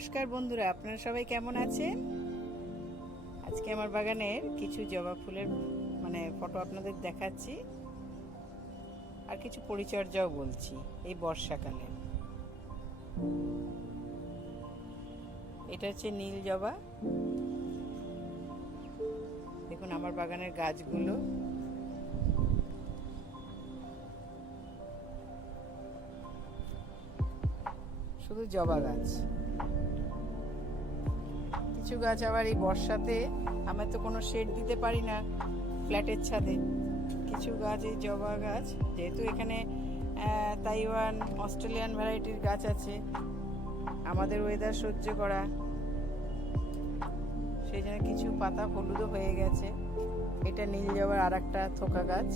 নমস্কার বন্ধুরা, আপনারা সবাই কেমন আছেন? আজকে আমার বাগানের কিছু জবা ফুলের ফটো আপনাদের দেখাচ্ছি, আর কিছু পরিচর্যাও বলছি এই বর্ষাকালে। এটা হচ্ছে নীল জবা। দেখুন আমার বাগানের গাছগুলো, শুধু জবা গাছ। কিছু গাছ আবার এই বর্ষাতে, আমরা তো কোনো শেড দিতে পারি না ফ্ল্যাটের ছাদে, কিছু গাছ এই জবা গাছ, যেহেতু এখানে তাইওয়ান অস্ট্রেলিয়ান ভ্যারাইটির গাছ আছে, আমাদের ওয়েদার সহ্য করা, সেই জন্য কিছু পাতা হলুদও হয়ে গেছে। এটা নীল জবার আর একটা থোকা গাছ।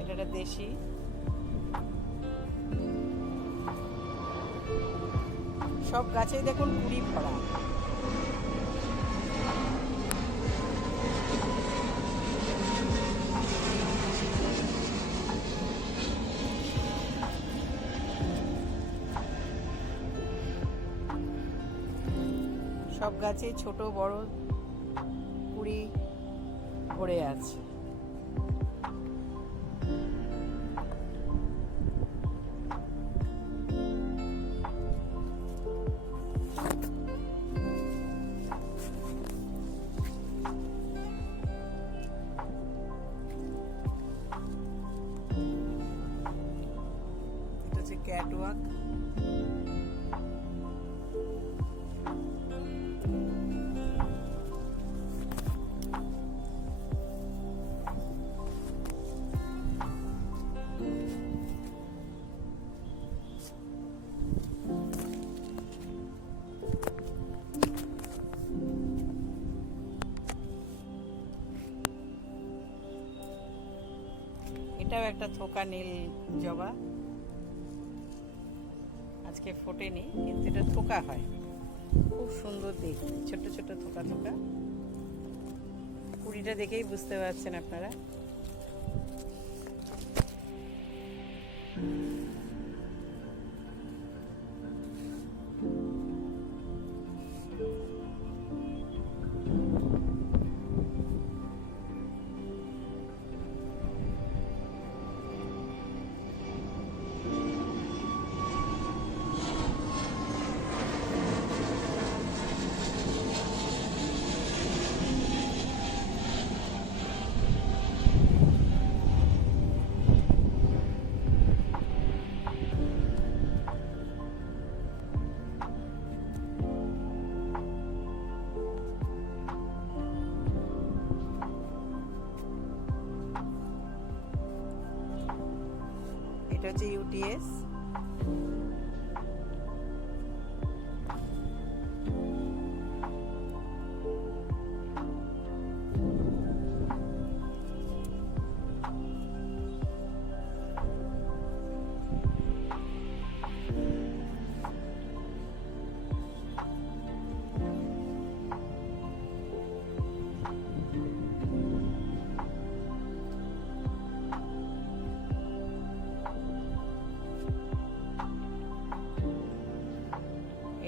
এটা দেশি। সব গাছেই দেখুন কুড়ি ভরা। সব গাছে ছোট বড় কুড়ি ভরে আছে। এটা হচ্ছে ক্যাটওয়াক। এটাও একটা থোকা নীল জবা, আজকে ফোটেনি কিন্তু এটা থোকা হয়, খুব সুন্দর দেখতে, ছোট ছোট থোকা থোকা। কুড়িটা দেখেই বুঝতে পারছেন আপনারা। এটা হচ্ছে ইউটিএস।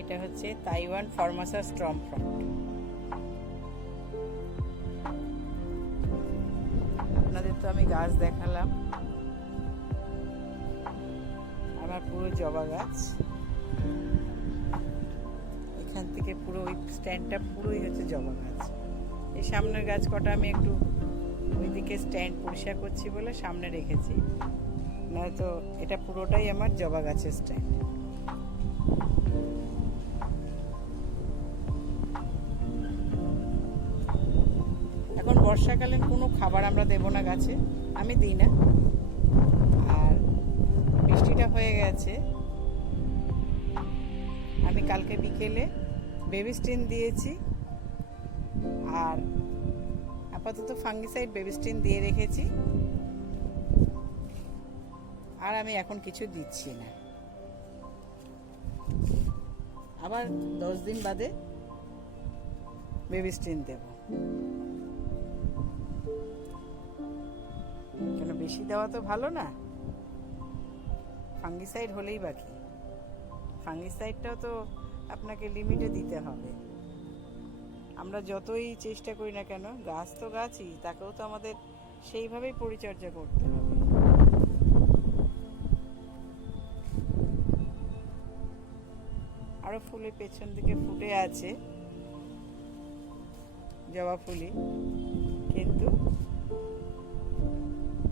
এটা হচ্ছে তাইওয়ান ফরমাসা স্ট্রম ফ্রন্ট। আপনাদের তো আমি গাছ দেখালাম, আমার পুরো জবা গাছ। এখান থেকে পুরো ওই স্ট্যান্ডটা পুরোই হচ্ছে জবা গাছ। এই সামনের গাছ কটা আমি একটু ওইদিকে স্ট্যান্ড পরিষ্কার করছি বলে সামনে রেখেছি, নয়তো এটা পুরোটাই আমার জবা গাছের স্ট্যান্ড। এখন বর্ষাকালীন কোনো খাবার আমরা দেব না গাছে, আমি দিই না। আর বৃষ্টিটা হয়ে গেছে, আমি কালকে বিকেলে বেবিস্টিন দিয়েছি, আর আপাতত ফাঙ্গিসাইড বেবিস্টিন দিয়ে রেখেছি, আর আমি এখন কিছু দিচ্ছি না। আবার 10 দিন বাদে বেবিস্টিন দেব, কেন বেশি দেওয়া তো ভালো না, ফাঙ্গিসাইড হলেই বাকি। ফাঙ্গিসাইডটাও তো আপনাকে লিমিটে দিতে হবে। আমরা যতই চেষ্টা করি না কেন, গাছ তো গাছই, তাকেও তো আমাদের সেইভাবেই পরিচর্যা করতে হবে। আরো ফুলের পেছন দিকে ফুটে আছে জবা ফুলই, কিন্তু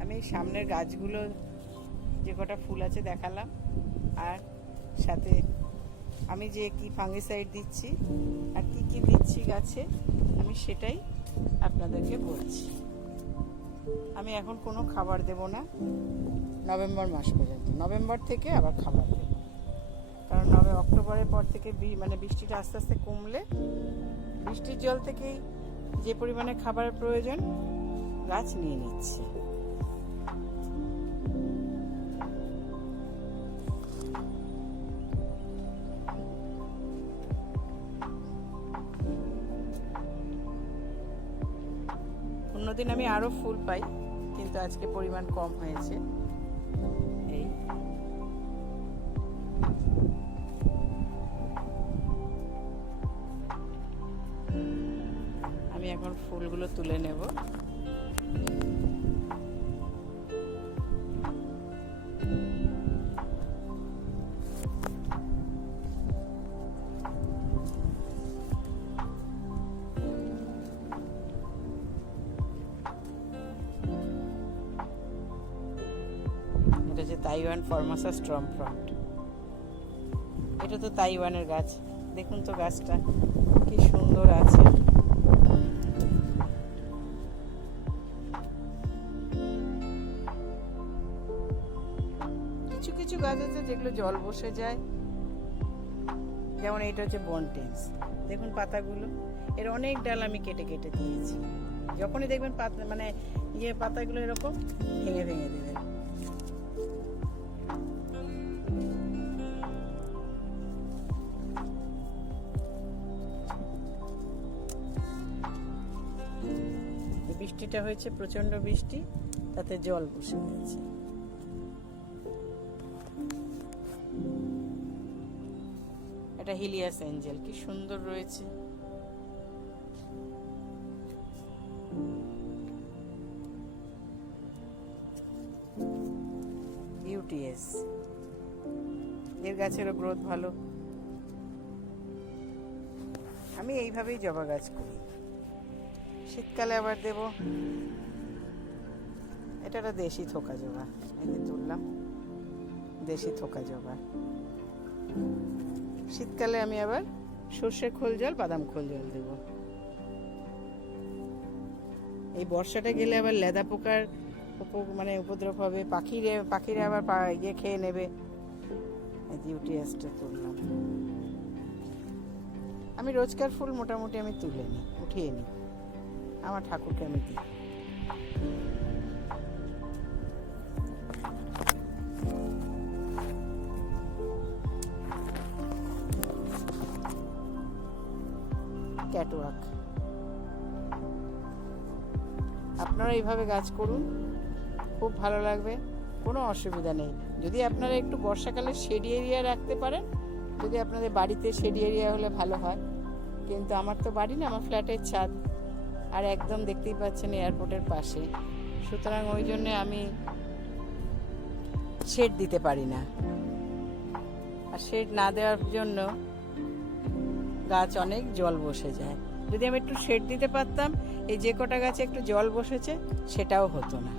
আমি সামনের গাছগুলো যে কটা ফুল আছে দেখালাম, আর সাথে আমি যে কি ফাঙ্গিসাইড দিচ্ছি আর কি কি দিচ্ছি গাছে আমি সেটাই আপনাদেরকে বলছি। আমি এখন কোনো খাবার দেব না নভেম্বর মাস পর্যন্ত। নভেম্বর থেকে আবার খাবার দেব, কারণ অক্টোবরের পর থেকে মানে বৃষ্টিটা আস্তে আস্তে কমলে বৃষ্টির জল থেকেই যে পরিমাণে খাবারের প্রয়োজন গাছ নিয়ে নিচ্ছে। অন্যদিন আমি আরো ফুল পাই, কিন্তু আজকে পরিমাণ কম হয়েছে। এই আমি এখন ফুলগুলো তুলে নেব। এটা যে তাইওয়ান ফরমাসা স্ট্রম ফ্রন্ট, এটা তো তাইওয়ানের গাছ। দেখুন তো গাছটা কি সুন্দর আছে। কিছু কিছু গাছ আছে যেগুলো জল বসে যায়, যেমন এটা হচ্ছে বনটেন্স। দেখুন পাতাগুলো, এর অনেক ডাল আমি কেটে কেটে দিয়েছি। যখনই দেখবেন পাতা মানে পাতাগুলো এরকম ভেঙে ভেঙে দেবেন। বৃষ্টিটা হয়েছে, প্রচন্ড বৃষ্টি, তাতে জল বসে গেছে। এটা হিলিয়াস এঞ্জেল, কি সুন্দর রয়েছে। ইউটিএস, এর গাছেরও গ্রোথ ভালো। আমি এইভাবেই জবা গাছ করি। শীতকালে আবার দেব, এটা একটা দেশি থোকা জবা, এই যে তুললাম, দেশি থোকা জবা। শীতকালে আমি আবার সর্ষের খোল জল, বাদাম খোল জল দেব। এই বর্ষাটা গেলে আবার লেদা পোকার মানে উপদ্রব হবে, পাখিরা আবার খেয়ে নেবে। ইউটিএসটা তুললাম। আমি রোজকার ফুল মোটামুটি আমি তুলে নিই, উঠিয়ে নিই, আমার ঠাকুরকে আমি দিই। ক্যাটওয়াক, আপনারা এইভাবে গাছ করুন, খুব ভালো লাগবে, কোনো অসুবিধা নেই। যদি আপনারা একটু বর্ষাকালে শেড এরিয়া রাখতে পারেন, যদি আপনাদের বাড়িতে শেড এরিয়া হলে ভালো হয়, কিন্তু আমার তো বাড়ি না, আমার ফ্ল্যাটের ছাদ, আর একদম দেখতেই পাচ্ছেন এয়ারপোর্টের পাশে, সুতরাং ওই জন্য আমি শেড দিতে পারি না। আর শেড না দেওয়ার জন্য গাছ অনেক জল বসে যায়। যদি আমি একটু শেড দিতে পারতাম, এই যে কটা গাছে একটু জল বসেছে সেটাও হতো না।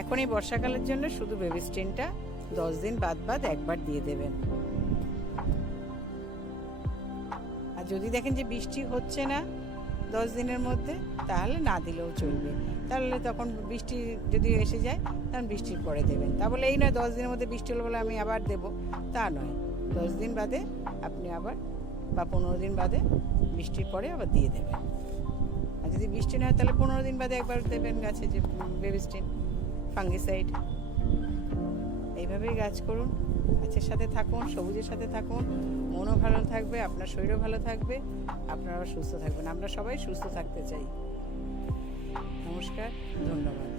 এখন এই বর্ষাকালের জন্য শুধু বেবি স্টিনটা 10 দিন বাদ একবার দিয়ে দেবেন। আর যদি দেখেন যে বৃষ্টি হচ্ছে না 10 দিনের মধ্যে, তাহলে না দিলেও চলবে। তাহলে তখন বৃষ্টি যদি এসে যায় তখন বৃষ্টির পরে দেবেন। তা বলে এই নয় 10 দিনের মধ্যে বৃষ্টি হলো বলে আমি আবার দেব, তা নয়। 10 দিন বাদে আপনি আবার, বা 15 দিন বাদে বৃষ্টির পরে আবার দিয়ে দেবেন। আর যদি বৃষ্টি না হয় তাহলে 15 দিন বাদে একবার দেবেন গাছে যে বেবিস্টিন, ফাঙ্গিসাইড। এইভাবেই গাছ করুন, গাছের সাথে থাকুন, সবুজের সাথে থাকুন, মনও ভালো থাকবে, আপনার শরীরও ভালো থাকবে, আপনারাও সুস্থ থাকবেন। আমরা সবাই সুস্থ থাকতে চাই। নমস্কার, ধন্যবাদ।